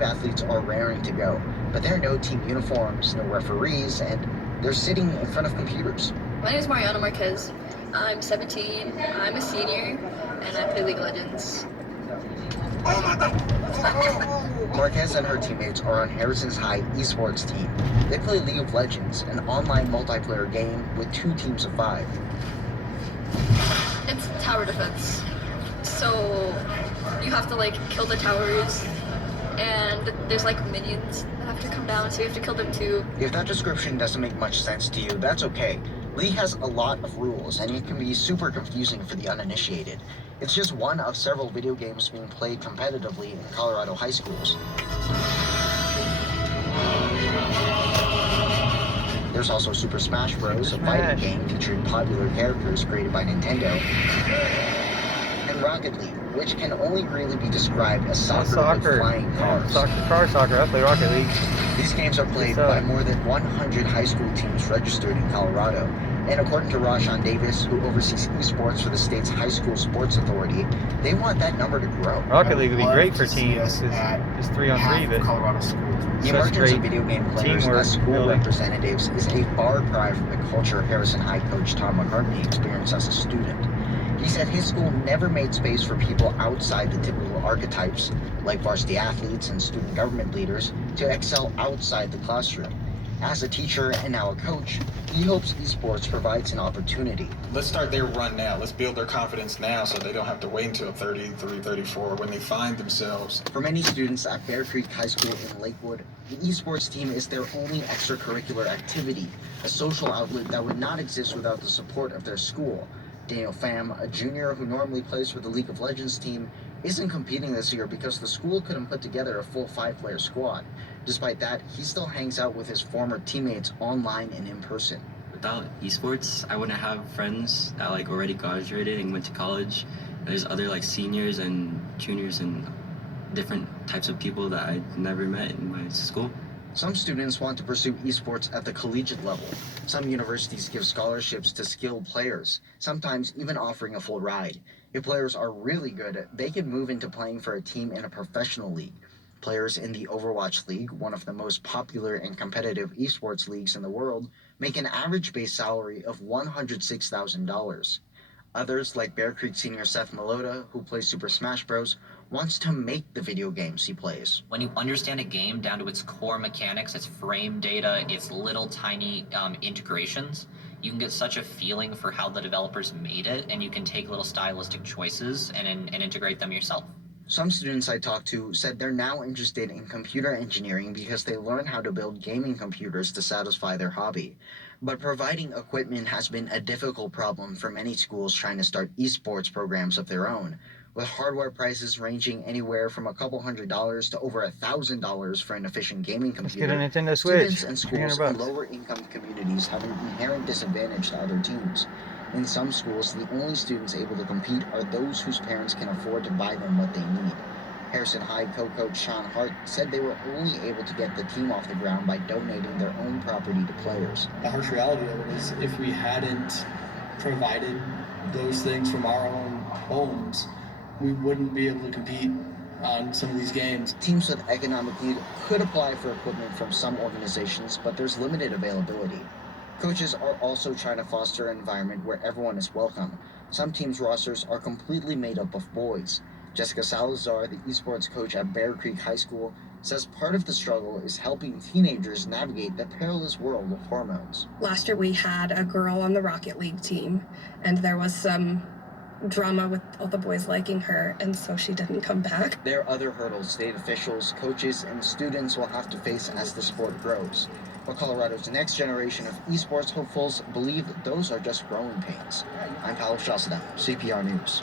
competitive athletes are raring to go, but there are no team uniforms, no referees, and they're sitting in front of computers. My name is Mariana Marquez. I'm 17, I'm a senior, and I play League of Legends. Marquez and her teammates are on Harrison's High esports team. They play League of Legends, an online multiplayer game with 2 teams of 5. It's tower defense. So you have to kill the towers, and there's minions that have to come down, so you have to kill them too. If that description doesn't make much sense to you, that's okay. League has a lot of rules, and it can be super confusing for the uninitiated. It's just one of several video games being played competitively in Colorado high schools. There's also Super Smash Bros., a fighting game featuring popular characters created by Nintendo, and Rocket League, which can only really be described as soccer with flying cars. Soccer, I play Rocket League. These games are played by more than 100 high school teams registered in Colorado. And according to Rashawn Davis, who oversees esports for the state's high school sports authority, they want that number to grow. Rocket League would be great for teams. It's 3-on-3, but Colorado schools. The emergence of video game players as school representatives is a far cry from the culture Harrison High coach Tom McCartney experienced as a student. He said his school never made space for people outside the typical archetypes, like varsity athletes and student government leaders, to excel outside the classroom. As a teacher and now a coach, he hopes esports provides an opportunity. Let's start their run now. Let's build their confidence now so they don't have to wait until 33, 34 when they find themselves. For many students at Bear Creek High School in Lakewood, the esports team is their only extracurricular activity, a social outlet that would not exist without the support of their school. Daniel Pham, a junior who normally plays for the League of Legends team, isn't competing this year because the school couldn't put together a full 5-player squad. Despite that, he still hangs out with his former teammates online and in person. Without esports, I wouldn't have friends that already graduated and went to college. There's other seniors and juniors and different types of people that I never met in my school. Some students want to pursue esports at the collegiate level. Some universities give scholarships to skilled players, sometimes even offering a full ride. If players are really good, they can move into playing for a team in a professional league. Players in the Overwatch League, one of the most popular and competitive esports leagues in the world, make an average base salary of $106,000. Others, like Bear Creek senior Seth Malota, who plays Super Smash Bros., wants to make the video games he plays. When you understand a game down to its core mechanics, its frame data, its little tiny integrations, you can get such a feeling for how the developers made it, and you can take little stylistic choices and integrate them yourself. Some students I talked to said they're now interested in computer engineering because they learn how to build gaming computers to satisfy their hobby. But providing equipment has been a difficult problem for many schools trying to start esports programs of their own, with hardware prices ranging anywhere from a couple $100s to over $1,000 for an efficient gaming computer. Let's get a Nintendo Switch. Students and schools in lower-income communities have an inherent disadvantage to other teams. In some schools, the only students able to compete are those whose parents can afford to buy them what they need. Harrison High co-coach Sean Hart said they were only able to get the team off the ground by donating their own property to players. The harsh reality of it is if we hadn't provided those things from our own homes, we wouldn't be able to compete on some of these games. Teams with economic need could apply for equipment from some organizations, but there's limited availability. Coaches are also trying to foster an environment where everyone is welcome. Some teams' rosters are completely made up of boys. Jessica Salazar, the esports coach at Bear Creek High School, says part of the struggle is helping teenagers navigate the perilous world of hormones. Last year we had a girl on the Rocket League team, and there was some drama with all the boys liking her, and so she didn't come back. There are other hurdles state officials, coaches, and students will have to face as the sport grows. But Colorado's next generation of esports hopefuls believe those are just growing pains. I'm Paolo Shasada, CPR News.